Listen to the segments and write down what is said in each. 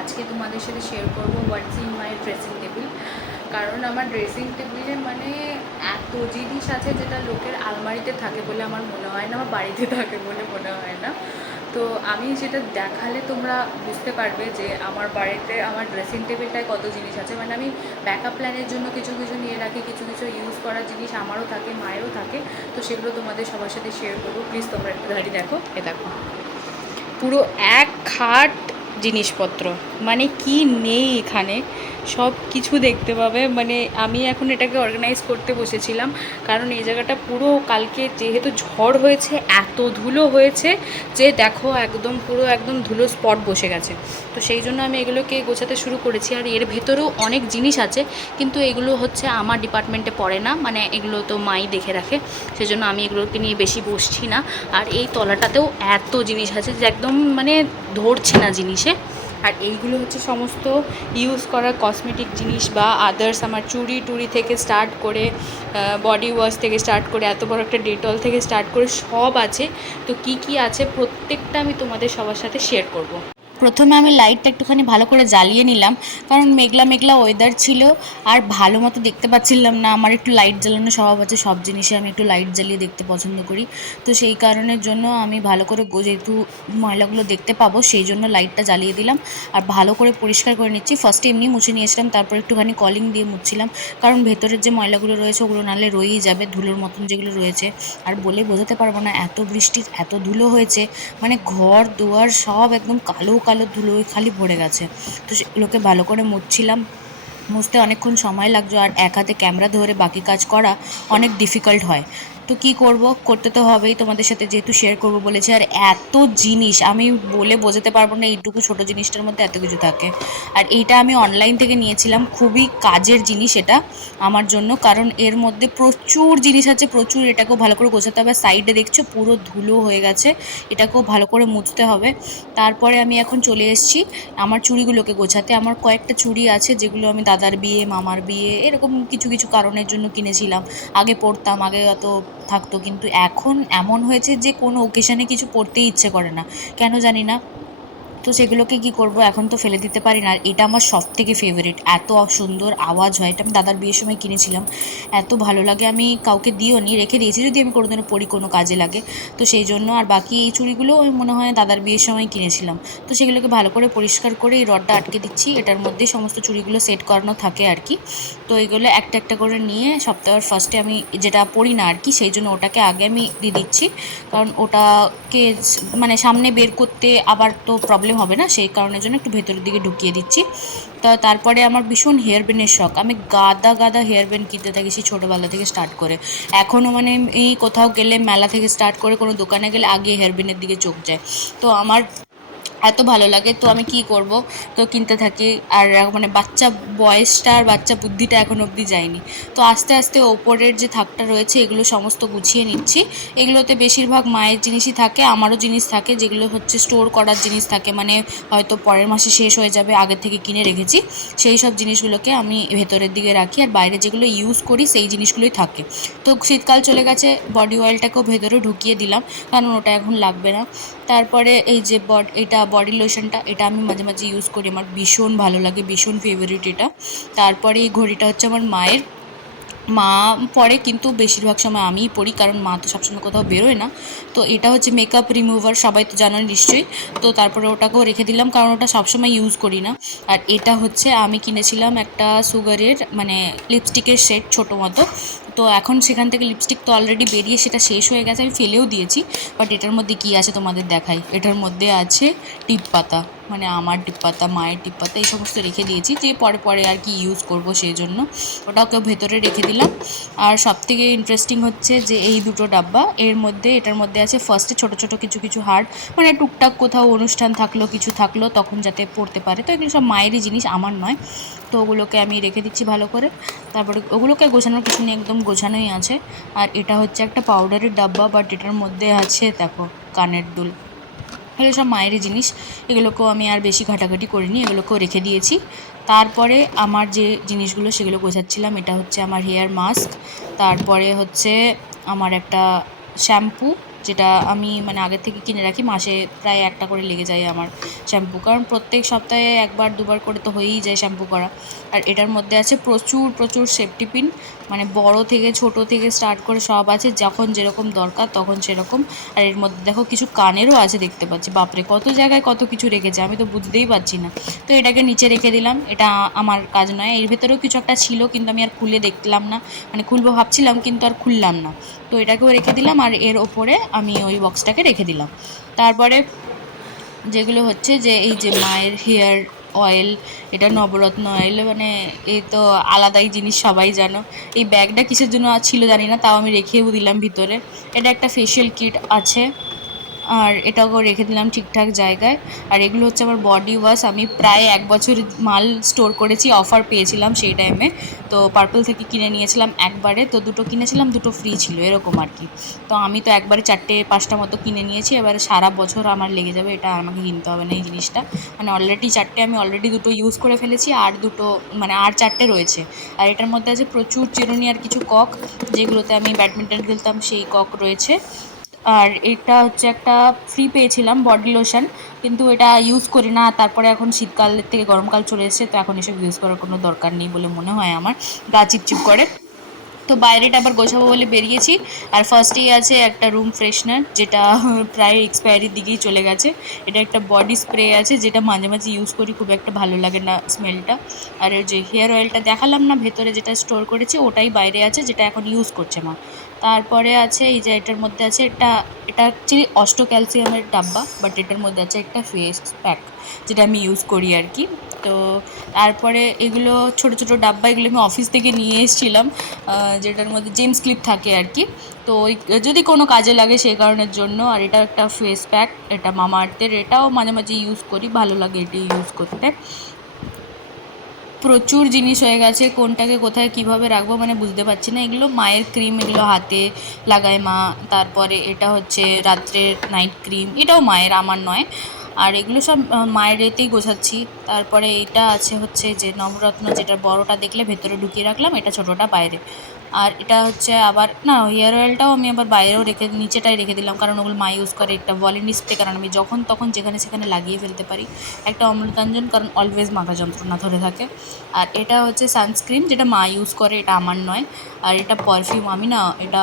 আজকে তোমাদের সাথে শেয়ার করবো হোয়াটস ইন মাই ড্রেসিং টেবিল। কারণ আমার ড্রেসিং টেবিলে মানে এত জিনিস আছে যেটা লোকের আলমারিতে থাকে বলে আমার মনে হয় না, আমার বাড়িতে থাকে বলে মনে হয় না। তো আমি যেটা দেখালে তোমরা বুঝতে পারবে যে আমার বাড়িতে আমার ড্রেসিং টেবিলটায় কত জিনিস আছে। মানে আমি ব্যাকআপ প্ল্যানের জন্য কিছু কিছু নিয়ে রাখি, কিছু কিছু ইউজ করার জিনিস আমারও থাকে, মায়েরও থাকে। তো সেগুলো তোমাদের সবার সাথে শেয়ার করবো। প্লিজ তোমরা একটু দাঁড়িয়ে দেখো, দেখো পুরো এক খাট জিনিসপত্র, মানে কি নেই এখানে সব কিছু দেখতে পাবে। মানে আমি এখন এটাকে অর্গানাইজ করতে বসেছিলাম, কারণ এই জায়গাটা পুরো কালকে যেহেতু ঝড় হয়েছে এত ধুলো হয়েছে যে দেখো একদম পুরো একদম ধুলো স্পট বসে গেছে। তো সেই জন্য আমি এগুলোকে গোছাতে শুরু করেছি। আর এর ভেতরেও অনেক জিনিস আছে, কিন্তু এগুলো হচ্ছে আমার ডিপার্টমেন্টে পড়ে না, মানে এগুলো তো মাই দেখে রাখে, সেজন্য আমি এগুলোকে নিয়ে বেশি বসছি না। আর এই তলাটাতেও এত জিনিস আছে যে একদম মানে ধরছে না জিনিসে। আর এইগুলো হচ্ছে সমস্ত ইউজ করা কসমেটিক জিনিস বা আদার্স, আমার চুড়ি টুড়ি থেকে স্টার্ট করে বডি ওয়াশ থেকে স্টার্ট করে এত বড় একটা ডেটল থেকে স্টার্ট করে সব আছে। তো কি কি আছে প্রত্যেকটা আমি তোমাদের সবার সাথে শেয়ার করব। প্রথমে আমি লাইটটা একটুখানি ভালো করে জ্বালিয়ে নিলাম, কারণ মেঘলা মেঘলা ওয়েদার ছিল আর ভালো মতো দেখতে পাচ্ছিলাম না। আমার একটু লাইট জ্বালানো স্বভাব আছে, সব জিনিসে আমি একটু লাইট জ্বালিয়ে দেখতে পছন্দ করি। তো সেই কারণের জন্য আমি ভালো করে যেহেতু ময়লাগুলো দেখতে পাবো সেই জন্য লাইটটা জ্বালিয়ে দিলাম আর ভালো করে পরিষ্কার করে নিচ্ছি। ফার্স্টে এমনি মুছে নিয়েছিলাম, তারপর একটুখানি কলিং দিয়ে মুছছিলাম, কারণ ভেতরের যে ময়লাগুলো রয়েছে ওগুলো নাহলে রয়েই যাবে, ধুলোর মতন যেগুলো রয়েছে। আর বলে বোঝাতে পারবো না, এত বৃষ্টির এত ধুলো হয়েছে, মানে ঘর দুয়ার সব একদম কালো কালো ধুলোয় খালি ভরে গেছে। তো সেগুলোকে ভালো করে মুছছিলাম, মুছতে অনেকক্ষণ সময় লাগছে। আর এক হাতে ক্যামেরা ধরে বাকি কাজ করা অনেক ডিফিকাল্ট হয়। তো কি করব, করতে তো হবেই, তোমাদের সাথে যেহেতু শেয়ার করব বলেছি। আর এত জিনিস আমি বলে বোঝাতে পারবো না, এইটুকু ছোট জিনিসটার মধ্যে এত কিছু থাকে। আর এইটা আমি অনলাইন থেকে নিয়েছিলাম, খুবই কাজের জিনিস এটা আমার জন্য, কারণ এর মধ্যে প্রচুর জিনিস আছে, প্রচুর। এটাকেও ভালো করে গোছাতে হবে। সাইডে দেখছো পুরো ধুলো হয়ে গেছে, এটাকেও ভালো করে মুছতে হবে। তারপরে আমি এখন চলে এসেছি আমার চুড়িগুলোকে গোছাতে। আমার কয়েকটা চুড়ি আছে যেগুলো আমি দাদার বিয়ে, মামার বিয়ে, এরকম কিছু কিছু কারণের জন্য কিনেছিলাম। আগে পরতাম, আগে অত থাকতো, কিন্তু এখন এমন হয়েছে যে কোনো ওকেশনে কিছু পরতেই ইচ্ছে করে না, কেন জানি না। তো সেগুলোকে কি করব, এখন তো ফেলে দিতে পারি না। আর এটা আমার সব থেকে ফেভারিট, এত সুন্দর আওয়াজ হয়। এটা আমি দাদার বিয়ের সময় কিনেছিলাম, এত ভালো লাগে। আমি কাউকে দিও নি, রেখে দিয়েছি যদি আমি কোনোদিনও পরি, কোনো কাজে লাগে। তো সেই জন্য। আর বাকি এই চুড়িগুলো আমি মনে হয় দাদার বিয়ের সময় কিনেছিলাম। তো সেগুলোকে ভালো করে পরিষ্কার করে এই রডটা আটকে দিচ্ছি, এটার মধ্যেই সমস্ত চুড়িগুলো সেট করানো থাকে আর কি। তো এগুলো একটা একটা করে নিয়ে সপ্তাহের ফার্স্টে আমি যেটা পরি না আর কি, সেই জন্য ওটাকে আগে আমি দিয়ে দিচ্ছি, কারণ ওটাকে মানে সামনে বের করতে আবার তো প্রবলেম হবে না, সেই কারণের জন্য একটু ভেতরের দিকে ঢুকিয়ে দিচ্ছি। তো তারপরে আমার ভীষণ হেয়ার ব্যান্ডের শখ, আমি গাদা গাদা হেয়ার ব্যান্ড কিনতে থাকি সেই ছোটোবেলা থেকে স্টার্ট করে এখনও। মানে এই কোথাও গেলে মেলা থেকে স্টার্ট করে কোনো দোকানে গেলে আগে হেয়ার ব্যান্ডের দিকে চোখ যায়। তো আমার এত ভালো লাগে, তো আমি কি করব, তো কিনতে থাকি। আর মানে বাচ্চা বয়সটা আর বাচ্চা বুদ্ধিটা এখন অবধি যায়নি। তো আস্তে আস্তে ওপরের যে থাকটা রয়েছে এগুলো সমস্ত গুছিয়ে নিচ্ছি। এগুলোতে বেশিরভাগ মায়ের জিনিসই থাকে, আমারও জিনিস থাকে, যেগুলো হচ্ছে স্টোর করার জিনিস থাকে, মানে হয়তো পরের মাসে শেষ হয়ে যাবে, আগের থেকে কিনে রেখেছি, সেই সব জিনিসগুলোকে আমি ভেতরের দিকে রাখি। আর বাইরে যেগুলো ইউজ করি সেই জিনিসগুলোই থাকে। তো শীতকাল চলে গেছে, বডি অয়েলটাকেও ভেতরে ঢুকিয়ে দিলাম, কারণ ওটা এখন লাগবে না। তারপরে এই যে এটা বডি লোশনটা, এটা আমি মাঝে মাঝে ইউজ করি, আমার ভীষণ ভালো লাগে, ভীষণ ফেভারিট এটা। তারপরে এই ঘড়িটা হচ্ছে আমার মায়ের, মা পরে কিন্তু বেশিরভাগ সময় আমিই পরি, কারণ মা তো সবসময় কোথাও বেরোয় না। তো এটা হচ্ছে মেকআপ রিমুভার, সবাই তো জানো নিশ্চয়ই। তো তারপরে ওটাকেও রেখে দিলাম, কারণ ওটা সবসময় ইউজ করি না। আর এটা হচ্ছে আমি কিনেছিলাম একটা সুগারের মানে লিপস্টিকের সেট ছোটো মতো। তো এখন সেখান থেকে লিপস্টিক তো অলরেডি বেরিয়ে সেটা শেষ হয়ে গেছে, আমি ফেলেও দিয়েছি। বাট এটার মধ্যে কী আছে তোমাদের দেখাই, এটার মধ্যে আছে টিপ পাতা, মানে আমার টিপ পাতা, মায়ের টিপ পাতা, এই সমস্ত রেখে দিয়েছি যে পরে পরে আর কি ইউজ করব সেই জন্য। ওটাকে ভেতরে রেখে দিলাম। আর সবথেকে ইন্টারেস্টিং হচ্ছে যে এই দুটো ডাব্বা, এটার মধ্যে আছে ফার্স্টে ছোটো ছোটো কিছু কিছু হার্ট, মানে টুকটাক কোথাও অনুষ্ঠান থাকলো কিছু থাকলো তখন যাতে পড়তে পারে। তো এগুলো সব মায়েরই জিনিস, আমার নয়। তো ওগুলোকে আমি রেখে দিচ্ছি ভালো করে। তারপরে ওগুলোকে গোছানোর কিছু নেই, একদম গোছানোই আছে। আর এটা হচ্ছে একটা পাউডারের ডাব্বা, বাট এটার মধ্যে আছে দেখো কানের দুল, এগুলো সব মায়েরই জিনিস। এগুলোকেও আমি আর বেশি ঘাটাঘাটি করিনি, এগুলোকেও রেখে দিয়েছি। তারপরে আমার যে জিনিসগুলো সেগুলো গোছাচ্ছিলাম, এটা হচ্ছে আমার হেয়ার মাস্ক, তারপরে হচ্ছে আমার একটা শ্যাম্পু, যেটা আমি মানে আগের থেকে কিনে রাখি, মাসে প্রায় একটা করে লেগে যায় আমার শ্যাম্পু, কারণ প্রত্যেক সপ্তাহে একবার দুবার করে তো হয়েই যায় শ্যাম্পু করা। আর এটার মধ্যে আছে প্রচুর প্রচুর সেফটি পিন, মানে বড় থেকে ছোট থেকে স্টার্ট করে সব আছে, যখন যেরকম দরকার তখন সেরকম। আর এর মধ্যে দেখো কিছু কানেরও আছে দেখতে পাচ্ছি, বাপরে কত জায়গায় কত কিছু রেখেছে, আমি তো বুঝতেই পারছি না। তো এটাকে নিচে রেখে দিলাম, এটা আমার কাজ নয়। এর ভেতরেও কিছু একটা ছিল কিন্তু আমি আর খুলে দেখলাম না, মানে খুলবো ভাবছিলাম কিন্তু আর খুললাম না। তো এটাকেও রেখে দিলাম, আর এর ওপরে আমি ওই বক্সটাকে রেখে দিলাম। তারপরে যেগুলো হচ্ছে যে এই যে মায়ের হেয়ার অয়েল, এটা নবরত্ন অয়েল, মানে এই তো আলাদাই জিনিস, সবাই জানো। এই ব্যাগটা কিসের জন্য ছিল জানি না, তাও আমি রেখেও দিলাম ভিতরে। এটা একটা ফেশিয়াল কিট আছে, আর এটাও রেখে দিলাম ঠিকঠাক জায়গায়। আর এগুলো হচ্ছে আমার বডি ওয়াশ, আমি প্রায় 1 বছর মাল স্টোর করেছি, অফার পেয়েছিলাম সেই টাইমে। তো পার্পল থেকে কিনে নিয়েছিলাম একবারে, তো দুটো কিনেছিলাম, দুটো ফ্রি ছিল এরকম আর কি। তো আমি তো একবারে 4-5টা মতো কিনে নিয়েছি, এবারে সারা বছর আমার লেগে যাবে, এটা আমাকে কিনতে হবে না এই জিনিসটা। মানে অলরেডি 4টে, আমি অলরেডি দুটো ইউজ করে ফেলেছি, আর দুটো মানে আর 4টে রয়েছে। আর এটার মধ্যে আছে প্রচুর চিরুনি আর কিছু কক, যেগুলোতে আমি ব্যাডমিন্টন খেলতাম সেই কক রয়েছে। আর এটা হচ্ছে একটা ফ্রি পেয়েছিলাম বডি লোশন, কিন্তু এটা ইউজ করি না। তারপরে এখন শীতকালের থেকে গরমকাল চলে এসেছে, তো এখন এসব ইউজ করার কোনো দরকার নেই বলে মনে হয় আমার, গা চিপচিপ করে। তো বাইরেটা আবার গোছাবো বলে বেরিয়েছি। আর ফার্স্টেই আছে একটা রুম ফ্রেশনার, যেটা প্রায় এক্সপায়ারির দিকেই চলে গেছে। এটা একটা বডি স্প্রে আছে, যেটা মাঝে মাঝে ইউজ করি, খুব একটা ভালো লাগে না স্মেলটা। আর ওই যে হেয়ার অয়েলটা দেখালাম না ভেতরে যেটা স্টোর করেছি, ওটাই বাইরে আছে, যেটা এখন ইউজ করছে মা। তারপরে আছে এই যে এটার মধ্যে আছে এটা অ্যাকচুয়ালি অস্টো ক্যালসিয়ামের ডাব্বা, বাট এটার মধ্যে আছে একটা ফেস প্যাক, যেটা আমি ইউজ করি আর কি। তো তারপরে এগুলো ছোট ছোট ডাব্বা, এগুলো আমি অফিস থেকে নিয়ে এসেছিলাম, যেটার মধ্যে জেমস ক্লিপ থাকে আর কি। তো ওই যদি কোনো কাজে লাগে সেই কারণের জন্য। আর এটা একটা ফেস প্যাক, এটা মামা আর্থের, এটাও মাঝে মাঝে ইউজ করি, ভালো লাগে এটি ইউজ করতে। প্রচুর জিনিস হয়ে গেছে, কোনটাকে কোথায় কিভাবে রাখবো মানে বুঝতে পারছি না। এগুলো মায়ের ক্রিম, এগুলো হাতে লাগায় মা। তারপরে এটা হচ্ছে রাত্রের নাইট ক্রিম, এটাও মায়ের, আমার নয়। আর এগুলো সব মায়ের এতেই গোছাচ্ছি। তারপরে এটা আছে হচ্ছে যে নবরত্ন, যেটা বড়টা দেখলে ভেতরে ঢুকিয়ে রাখলাম, এটা ছোটোটা বাইরে। আর এটা হচ্ছে আবার না, হেয়ার অয়েলটাও আমি আবার বাইরেও রেখে, নিচেটাই রেখে দিলাম, কারণ ওগুলো মা ইউজ করে। একটা ভলিনি স্প্রে, কারণ আমি যখন তখন যেখানে সেখানে লাগিয়ে ফেলতে পারি। একটা অমৃতাঞ্জন, কারণ অলওয়েজ মাথা যন্ত্রণা ধরে থাকে। আর এটা হচ্ছে সানস্ক্রিন, যেটা মা ইউজ করে, এটা আমার নয়। আর এটা পারফিউম, আমি না এটা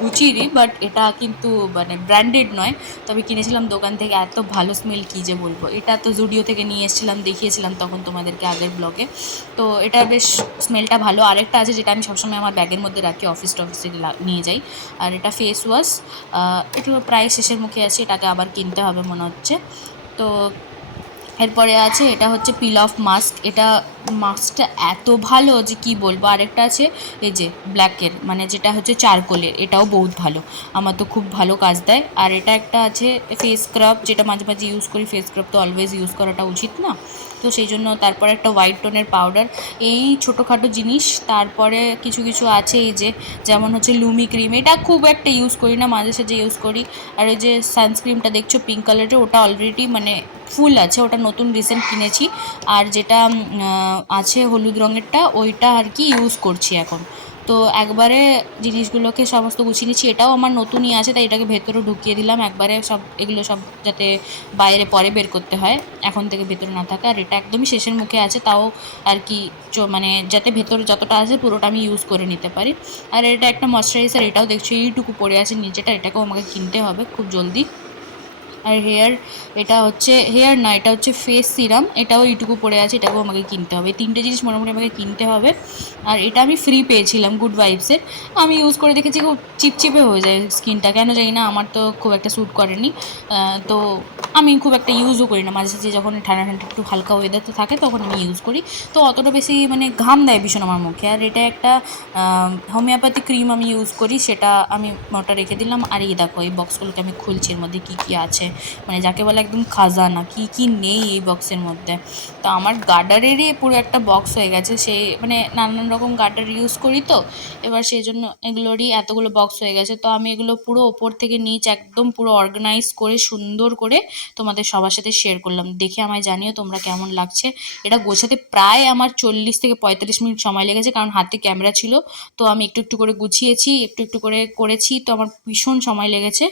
গুচিরই, বাট এটা কিন্তু মানে ব্র্যান্ডেড নয়। তো আমি কিনেছিলাম দোকান থেকে, এত ভালো স্মেল কী যে বলবো। এটা তো জুডিও থেকে নিয়ে এসেছিলাম, দেখিয়েছিলাম তখন তোমাদেরকে আগের ব্লগে। তো এটা বেশ স্মেলটা ভালো। আরেকটা আছে যেটা আমি সবসময় আমার ব্যাগের মধ্যে রাখি, অফিস টফিসে নিয়ে যাই। আর এটা ফেস ওয়াশ, এটা প্রায় শেষের মুখে আছে, এটাকে আবার কিনতে হবে মনে হচ্ছে। তো এরপরে আছে এটা হচ্ছে পিল অফ মাস্ক, এটা মাস্কটা এত ভালো যে কি বলবো। আরেকটা আছে এই যে ব্ল্যাকের, মানে যেটা হচ্ছে চারকোলের, এটাও বহুত ভালো, আমার তো খুব ভালো কাজ দেয়। আর এটা একটা আছে ফেস স্ক্রাব, যেটা মাঝে মাঝে ইউজ করি, ফেস স্ক্রাব তো অলওয়েজ ইউজ করাটা উচিত না, তো সেই জন্য। তারপরে একটা হোয়াইট টোনের পাউডার, এই ছোটোখাটো জিনিস। তারপরে কিছু কিছু আছে এই যে, যেমন হচ্ছে লুমি ক্রিম, এটা খুব একটা ইউজ করি না, মাঝে সাঝে ইউজ করি। আর ওই যে সানস্ক্রিনটা দেখছো পিঙ্ক কালারের, ওটা অলরেডি মানে ফুল আছে, ওটা নতুন রিসেন্ট কিনেছি। আর যেটা আছে হলুদ রঙেরটা, ওইটা আর কি ইউজ করছি এখন। তো একবারে জিনিসগুলোকে সমস্ত গুছিয়ে নিচ্ছি, এটাও আমার নতুনই আছে, তাই এটাকে ভেতরে ঢুকিয়ে দিলাম একবারে সব, এগুলো সব যাতে বাইরে পরে বের করতে হয়, এখন থেকে ভেতরে না থাকে। আর এটা একদমই শেষের মুখে আছে, তাও আর কি মানে যাতে ভেতরে যতটা আছে পুরোটা আমি ইউজ করে নিতে পারি। আর এটা একটা ময়শ্চারাইজার, এটাও দেখছো এইটুকু পড়ে আছে নিচেটা, এটাকেও আমাকে কিনতে হবে খুব জলদি। আর হেয়ার, এটা হচ্ছে হেয়ার না, এটা হচ্ছে ফেস সিরাম, এটাও এইটুকু পড়ে আছে, এটাকেও আমাকে কিনতে হবে। 3টে জিনিস মোটামুটি আমাকে কিনতে হবে। আর এটা আমি ফ্রি পেয়েছিলাম গুড ভাইবসের, আমি ইউজ করে দেখেছি খুব চিপচিপে হয়ে যায় স্কিনটা, কেন জানি না, আমার তো খুব একটা স্যুট করেনি। তো আমি খুব একটা ইউজও করি না, মাঝে সাঝে যখন ঠান্ডা ঠান্ডা একটু হালকা ওয়েদার তো থাকে তখন আমি ইউজ করি। তো অতটা বেশি মানে ঘাম দেয় ভীষণ আমার মুখে। আর এটা একটা হোমিওপ্যাথি ক্রিম আমি ইউজ করি, সেটা আমি ওটা রেখে দিলাম। আর এই দেখো এই বক্সগুলোকে আমি খুলছি, এর মধ্যে কী কী আছে। মানে যাকে বলে একদম খাজানা, কি কি নেই এই বক্সের মধ্যে। তো আমার গার্ডারেরই পুরো একটা বক্স হয়ে গেছে, সে মানে নানান রকম গার্ডার ইউজ করি তো, এবার সেই জন্য এগুলোরই এতগুলো বক্স হয়ে গেছে। তো আমি এগুলো পুরো ওপর থেকে নিচ একদম পুরো অর্গানাইজ করে সুন্দর করে তোমাদের সবার সাথে শেয়ার করলাম। দেখে আমায় জানিও তোমরা কেমন লাগছে। এটা গোছাতে প্রায় আমার 40 থেকে 45 মিনিট সময় লেগেছে, কারণ হাতে ক্যামেরা ছিল, তো আমি একটু একটু করে গুছিয়েছি, একটু একটু করে করেছি, তো আমার ভীষণ সময় লেগেছে।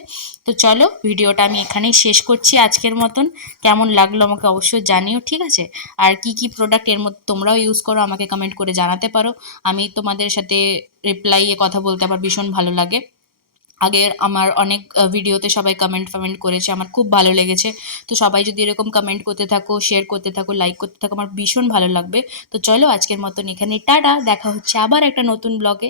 তো চলো ভিডিওটা আমি এখানেই শেষ করছি আজকের মতন। কেমন লাগলো আমাকে অবশ্যই জানিও, ঠিক আছে? আর কি কি প্রোডাক্ট এর মধ্যে তোমরাও ইউজ করো আমাকে কমেন্ট করে জানাতে পারো। আমি তোমাদের সাথে রিপ্লাইয়ে কথা বলতে আমার ভীষণ ভালো লাগে। আগের আমার অনেক ভিডিওতে সবাই কমেন্ট করেছে, আমার খুব ভালো লেগেছে। তো সবাই যদি এরকম কমেন্ট করতে থাকো, শেয়ার করতে থাকো, লাইক করতে থাকো, আমার ভীষণ ভালো লাগবে। তো চলো আজকের মতন এখানে টাটা, দেখা হচ্ছে আবার একটা নতুন ব্লগে।